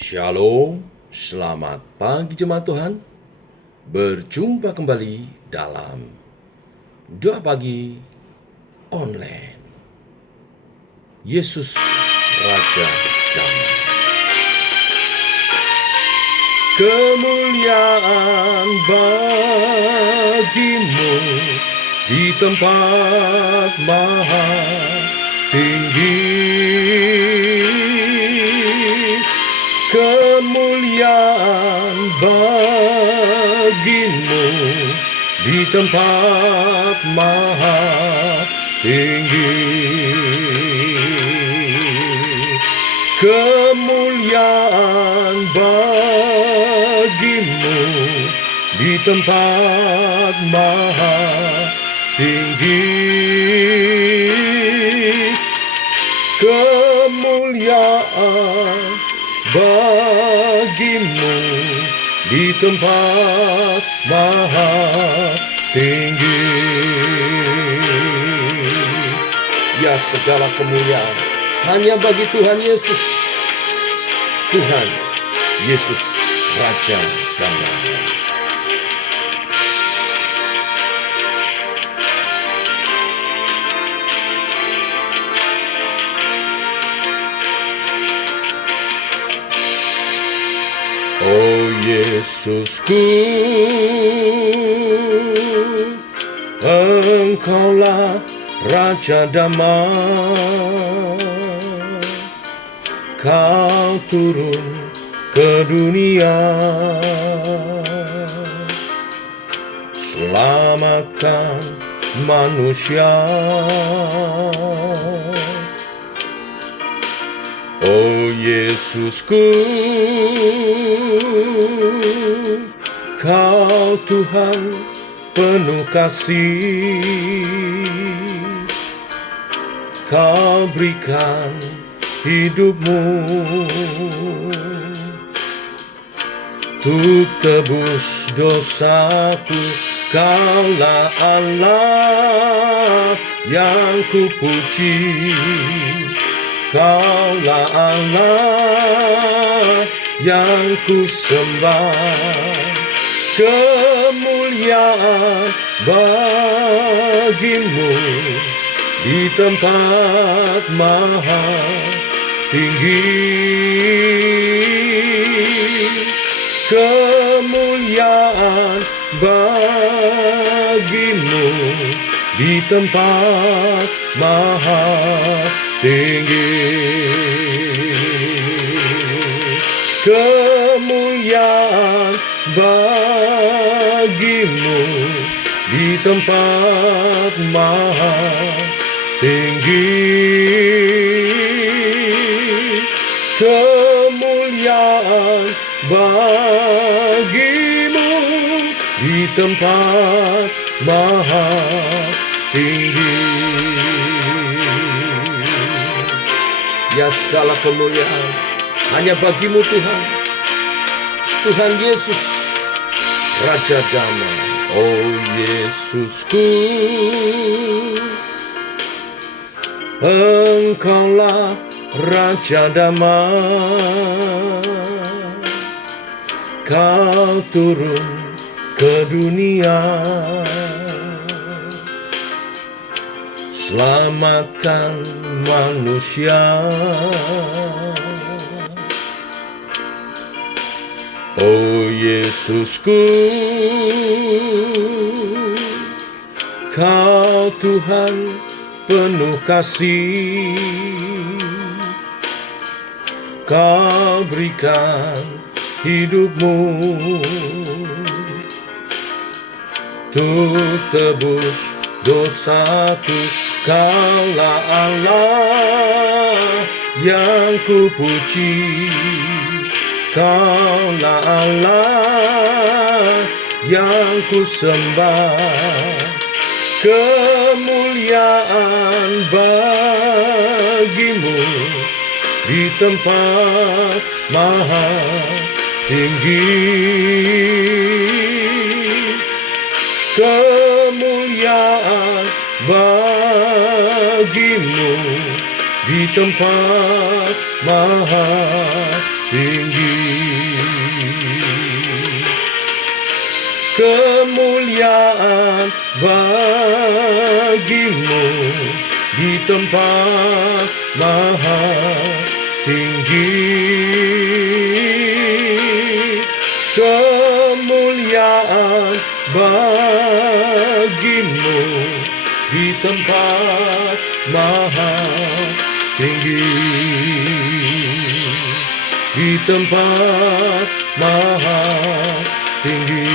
Shalom, selamat pagi jemaat Tuhan. Berjumpa kembali dalam doa pagi online. Yesus Raja Damai. Kemuliaan bagimu di tempat maha tinggi. Kemuliaan bagimu di tempat maha tinggi. Kemuliaan bagimu di tempat maha tinggi. Kemuliaan bagimu di tempat maha tinggi. Ya, segala kemuliaan hanya bagi Tuhan Yesus. Tuhan Yesus Raja Damai. Oh Yesusku, Engkaulah Raja Damai. Kau turun ke dunia, selamatkan manusia. Oh Yesusku, Kau Tuhan penuh kasih. Kau berikan hidupmu untuk tebus dosaku. Kaulah Allah yang kupuji. Kaulah Allah yang ku sembah. Kemuliaan bagimu di tempat maha tinggi. Kemuliaan bagimu di tempat maha tinggi. Kemuliaan bagimu di tempat maha tinggi. Kemuliaan bagimu di tempat maha tinggi. Ya, segala kemuliaan hanya bagimu Tuhan. Tuhan Yesus Raja Damai. Oh Yesusku, Engkaulah Raja Damai. Kau turun ke dunia, selamatkan manusia. Oh Yesusku, Kau Tuhan penuh kasih. Kau berikan hidupmu untuk tebus dosaku. Kaulah Allah yang kupuji. Kaulah Allah yang ku sembah. Kemuliaan bagimu di tempat maha tinggi. Kemuliaan bagimu di tempat maha tinggi. kemuliaan bagimu di tempat maha tinggi. Kemuliaan bagimu di tempat maha tinggi, di tempat maha tinggi,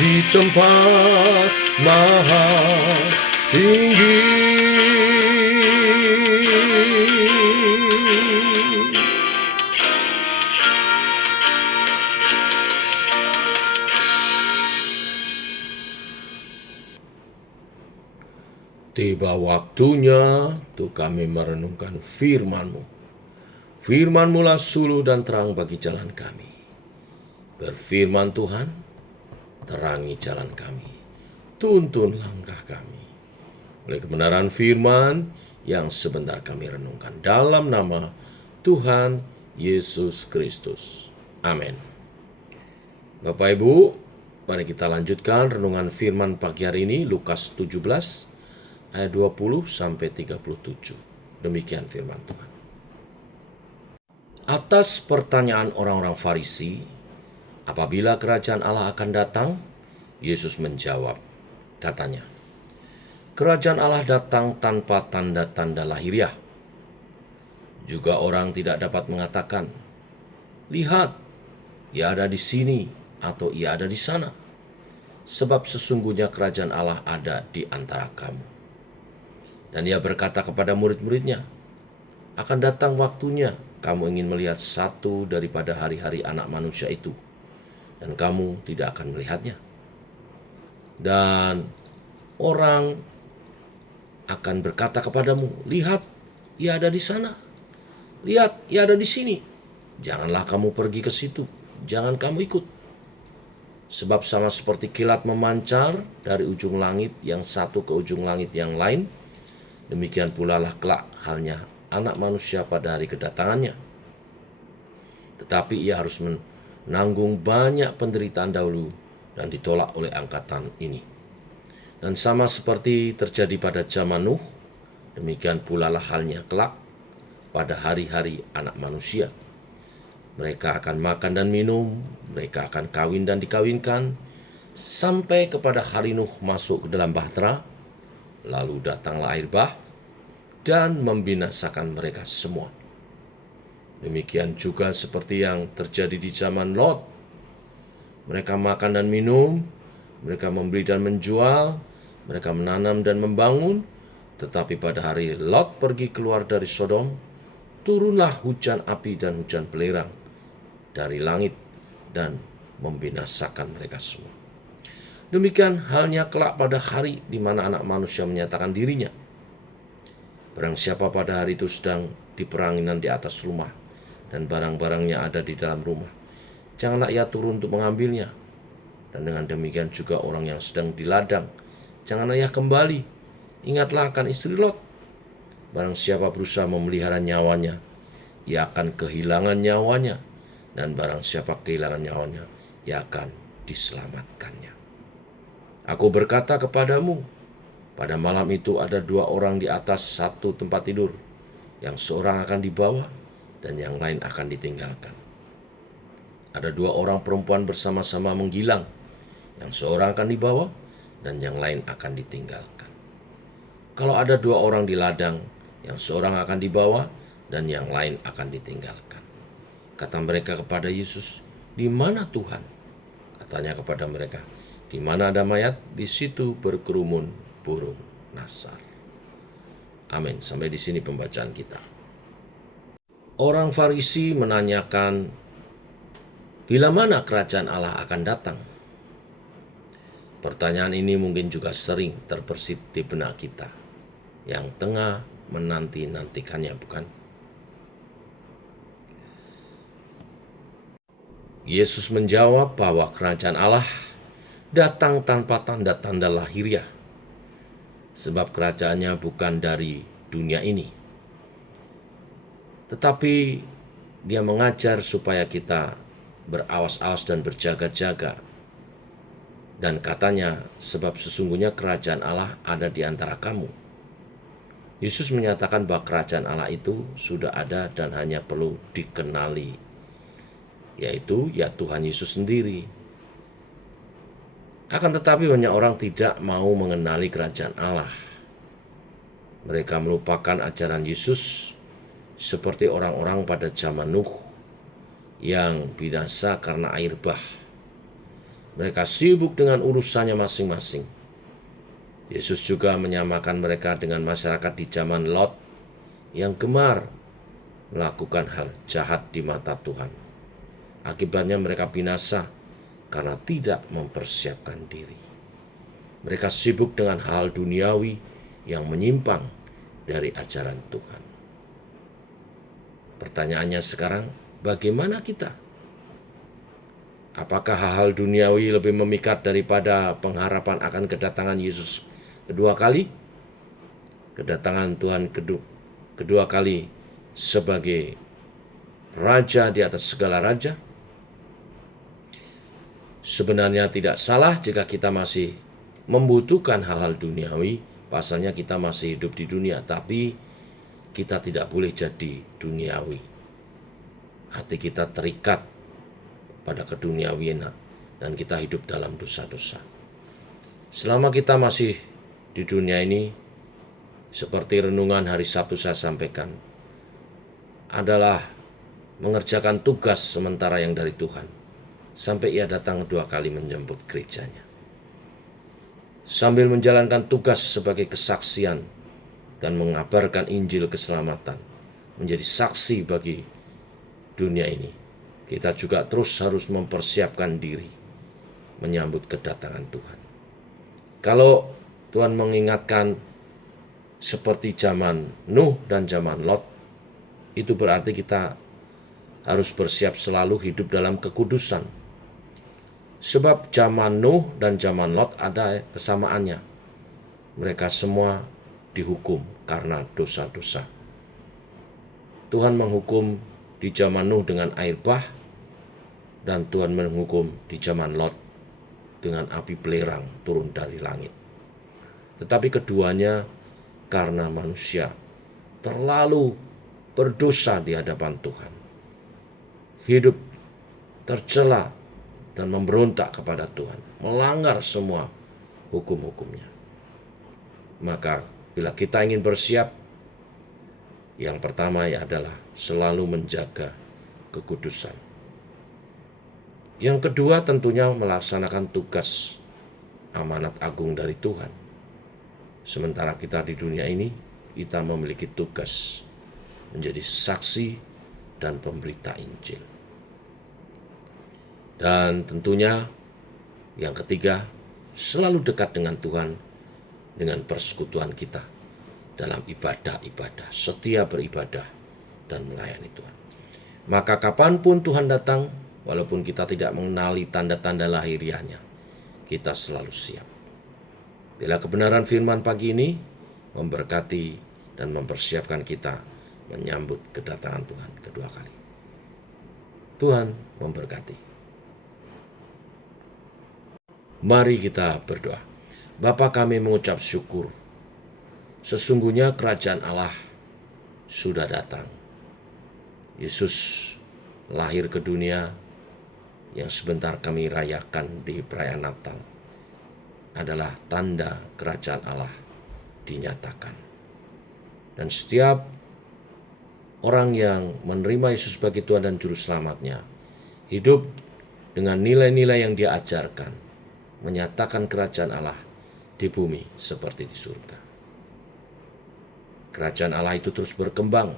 di tempat maha tinggi. Tiba waktunya untuk kami merenungkan firman-Mu. Firman-Mu lah suluh dan terang bagi jalan kami. Berfirman Tuhan, terangi jalan kami, tuntun langkah kami oleh kebenaran firman yang sebentar kami renungkan dalam nama Tuhan Yesus Kristus. Amin. Bapak Ibu, mari kita lanjutkan renungan firman pagi hari ini, Lukas 17 ayat 20 sampai 37. Demikian firman Tuhan. Atas pertanyaan orang-orang Farisi, apabila kerajaan Allah akan datang, Yesus menjawab, katanya, kerajaan Allah datang tanpa tanda-tanda lahiriah. Juga orang tidak dapat mengatakan, lihat, ia ada di sini atau ia ada di sana. Sebab sesungguhnya kerajaan Allah ada di antara kamu. Dan ia berkata kepada murid-muridnya, akan datang waktunya kamu ingin melihat satu daripada hari-hari anak manusia itu, dan kamu tidak akan melihatnya. Dan orang akan berkata kepadamu, lihat, ia ada di sana. Lihat, ia ada di sini. Janganlah kamu pergi ke situ, jangan kamu ikut. Sebab sama seperti kilat memancar dari ujung langit yang satu ke ujung langit yang lain, demikian pula lah kelak halnya anak manusia pada hari kedatangannya. Tetapi ia harus menanggung banyak penderitaan dahulu dan ditolak oleh angkatan ini. Dan sama seperti terjadi pada zaman Nuh, demikian pula lah halnya kelak pada hari-hari anak manusia. Mereka akan makan dan minum, mereka akan kawin dan dikawinkan, sampai kepada hari Nuh masuk ke dalam bahtera. Lalu datanglah air bah dan membinasakan mereka semua. Demikian juga seperti yang terjadi di zaman Lot. Mereka makan dan minum, mereka membeli dan menjual, mereka menanam dan membangun. Tetapi pada hari Lot pergi keluar dari Sodom, turunlah hujan api dan hujan belerang dari langit dan membinasakan mereka semua. Demikian halnya kelak pada hari di mana anak manusia menyatakan dirinya. Barang siapa pada hari itu sedang di peranginan di atas rumah, dan barang-barangnya ada di dalam rumah, janganlah ia turun untuk mengambilnya. Dan dengan demikian juga orang yang sedang di ladang, janganlah ia kembali. Ingatlah akan istri Lot. Barang siapa berusaha memelihara nyawanya, ia akan kehilangan nyawanya. Dan barang siapa kehilangan nyawanya, ia akan diselamatkannya. Aku berkata kepadamu, pada malam itu ada dua orang di atas satu tempat tidur, yang seorang akan dibawa dan yang lain akan ditinggalkan. Ada dua orang perempuan bersama-sama menggilang, yang seorang akan dibawa dan yang lain akan ditinggalkan. Kalau ada dua orang di ladang, yang seorang akan dibawa dan yang lain akan ditinggalkan. Kata mereka kepada Yesus, di mana Tuhan? Katanya kepada mereka, di mana ada mayat, di situ berkerumun burung nasar. Amin. Sampai di sini pembacaan kita. Orang Farisi menanyakan, bila mana kerajaan Allah akan datang? Pertanyaan ini mungkin juga sering terbersit di benak kita yang tengah menanti-nantikannya, bukan? Yesus menjawab bahwa kerajaan Allah datang tanpa tanda-tanda lahiriah, sebab kerajaannya bukan dari dunia ini. Tetapi dia mengajar supaya kita berawas-awas dan berjaga-jaga Dan katanya, sebab sesungguhnya kerajaan Allah ada di antara kamu. Yesus menyatakan bahwa kerajaan Allah itu sudah ada dan hanya perlu dikenali, yaitu ya Tuhan Yesus sendiri. Akan tetapi banyak orang tidak mau mengenali kerajaan Allah. Mereka melupakan ajaran Yesus seperti orang-orang pada zaman Nuh yang binasa karena air bah. Mereka sibuk dengan urusannya masing-masing. Yesus juga menyamakan mereka dengan masyarakat di zaman Lot yang gemar melakukan hal jahat di mata Tuhan. Akibatnya mereka binasa karena tidak mempersiapkan diri. Mereka sibuk dengan hal duniawi yang menyimpang dari ajaran Tuhan. Pertanyaannya sekarang, bagaimana kita? Apakah hal-hal duniawi lebih memikat daripada pengharapan akan kedatangan Yesus kedua kali? Kedatangan Tuhan kedua kali sebagai Raja di atas segala raja? Sebenarnya tidak salah jika kita masih membutuhkan hal-hal duniawi, pasalnya kita masih hidup di dunia, tapi kita tidak boleh jadi duniawi. Hati kita terikat pada keduniawian dan kita hidup dalam dosa-dosa. Selama kita masih di dunia ini, seperti renungan hari Sabtu saya sampaikan, adalah mengerjakan tugas sementara yang dari Tuhan, sampai ia datang kedua kali menjemput gerejanya. Sambil menjalankan tugas sebagai kesaksian dan mengabarkan Injil keselamatan, menjadi saksi bagi dunia ini, kita juga terus harus mempersiapkan diri menyambut kedatangan Tuhan. Kalau Tuhan mengingatkan seperti zaman Nuh dan zaman Lot, itu berarti kita harus bersiap selalu hidup dalam kekudusan. Sebab zaman Nuh dan zaman Lot ada kesamaannya. Mereka semua dihukum karena dosa-dosa. Tuhan menghukum di zaman Nuh dengan air bah, dan Tuhan menghukum di zaman Lot dengan api belerang turun dari langit. Tetapi keduanya karena manusia terlalu berdosa di hadapan Tuhan, hidup tercela dan memberontak kepada Tuhan, melanggar semua hukum-hukumnya. Maka bila kita ingin bersiap, yang pertama adalah selalu menjaga kekudusan. Yang kedua tentunya melaksanakan tugas amanat agung dari Tuhan. Sementara kita di dunia ini, kita memiliki tugas menjadi saksi dan pemberita Injil. Dan tentunya yang ketiga, selalu dekat dengan Tuhan dengan persekutuan kita dalam ibadah-ibadah, setia beribadah dan melayani Tuhan. Maka kapanpun Tuhan datang, walaupun kita tidak mengenali tanda-tanda lahiriahnya, kita selalu siap. Bila kebenaran firman pagi ini memberkati dan mempersiapkan kita menyambut kedatangan Tuhan kedua kali. Tuhan memberkati. Mari kita berdoa. Bapa, kami mengucap syukur. Sesungguhnya kerajaan Allah sudah datang. Yesus lahir ke dunia yang sebentar kami rayakan di perayaan Natal adalah tanda kerajaan Allah dinyatakan. Dan setiap orang yang menerima Yesus sebagai Tuhan dan Juru Selamatnya, hidup dengan nilai-nilai yang dia ajarkan, menyatakan kerajaan Allah di bumi seperti di surga. Kerajaan Allah itu terus berkembang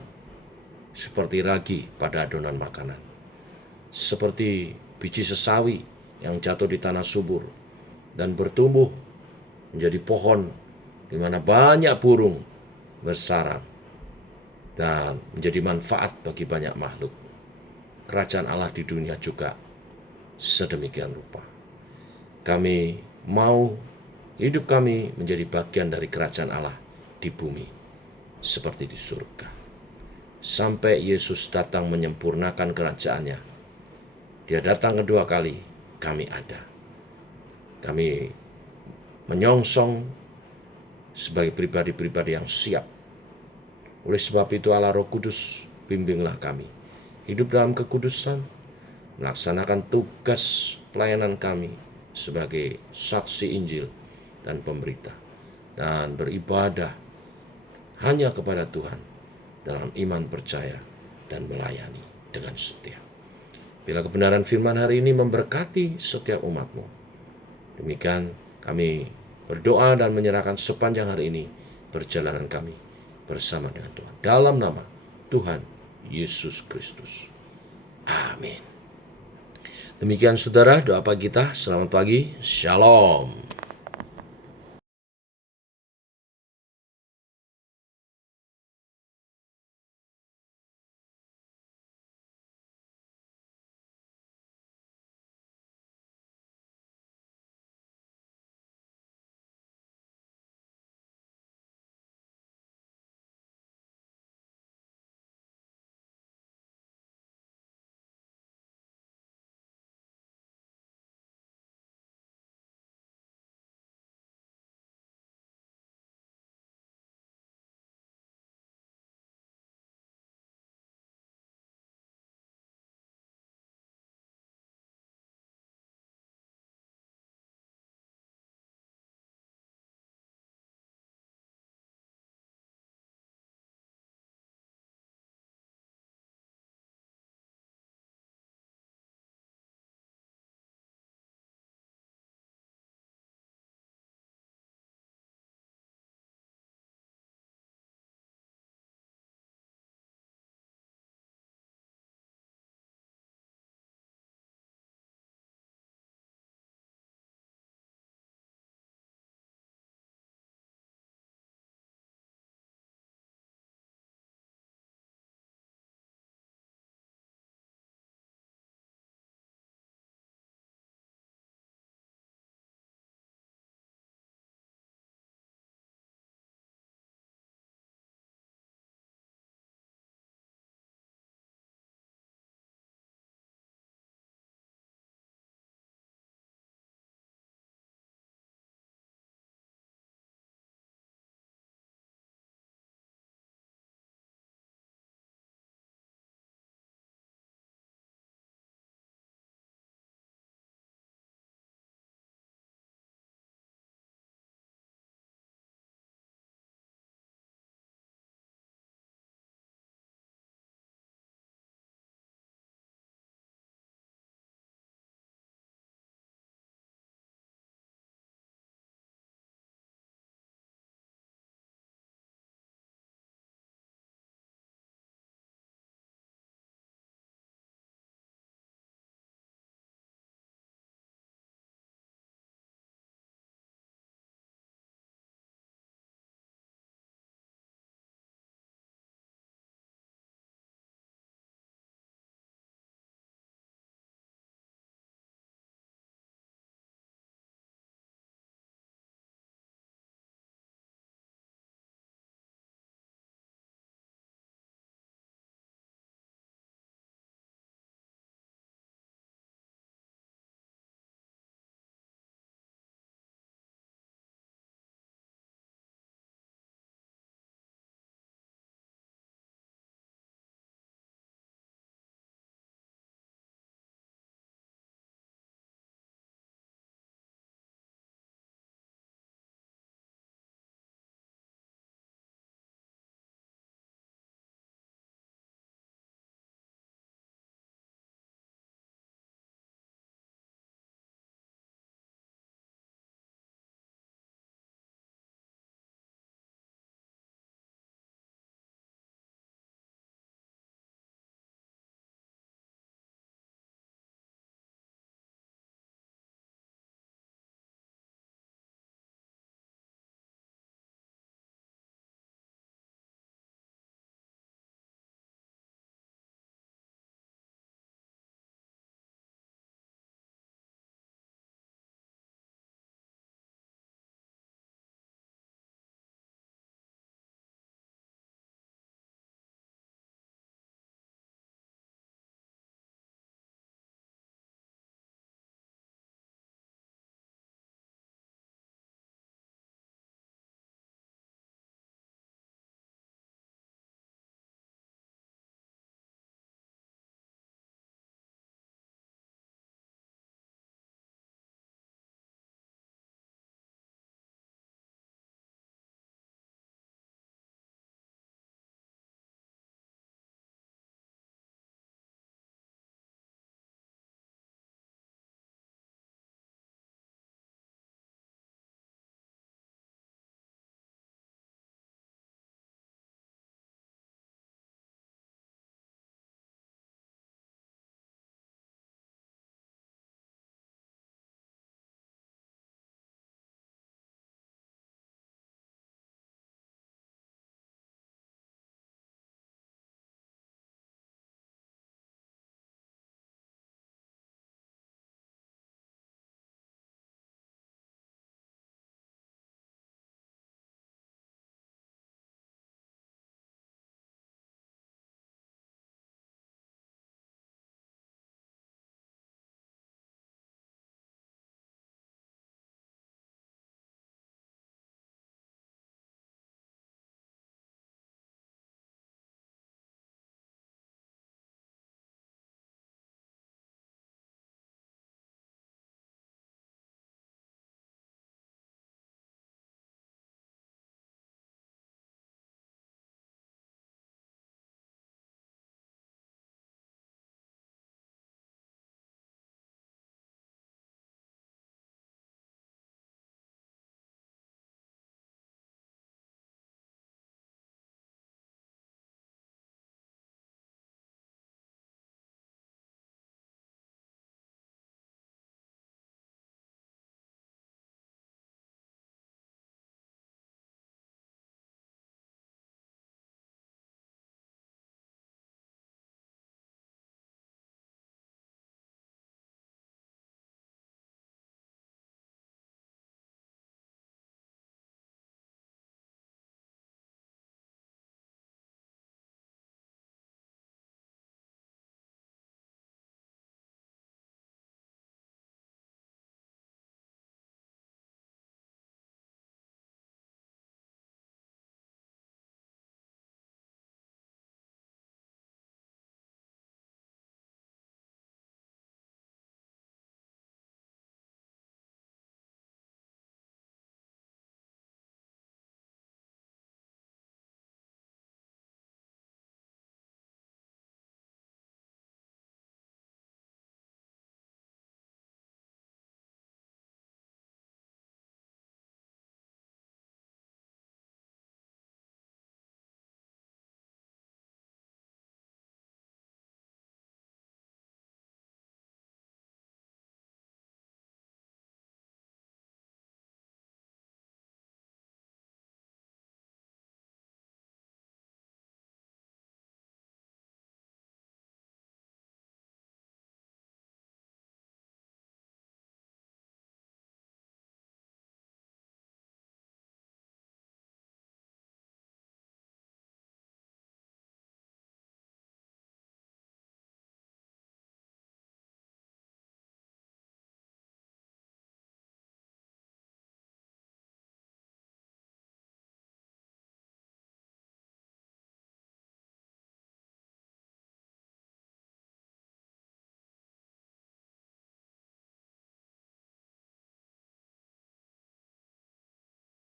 seperti ragi pada adonan makanan, seperti biji sesawi yang jatuh di tanah subur dan bertumbuh menjadi pohon di mana banyak burung bersarang dan menjadi manfaat bagi banyak makhluk. Kerajaan Allah di dunia juga sedemikian rupa. Kami mau hidup kami menjadi bagian dari kerajaan Allah di bumi seperti di surga. Sampai Yesus datang menyempurnakan kerajaannya. Dia datang kedua kali, kami ada. Kami menyongsong sebagai pribadi-pribadi yang siap. Oleh sebab itu Allah Roh Kudus, bimbinglah kami hidup dalam kekudusan, melaksanakan tugas pelayanan kami sebagai saksi Injil dan pemberita, dan beribadah hanya kepada Tuhan dalam iman percaya dan melayani dengan setia. Bila kebenaran firman hari ini memberkati setiap umat-Mu, demikian kami berdoa dan menyerahkan sepanjang hari ini perjalanan kami bersama dengan Tuhan. Dalam nama Tuhan Yesus Kristus. Amin. Demikian saudara, doa pagi kita. Selamat pagi. Shalom.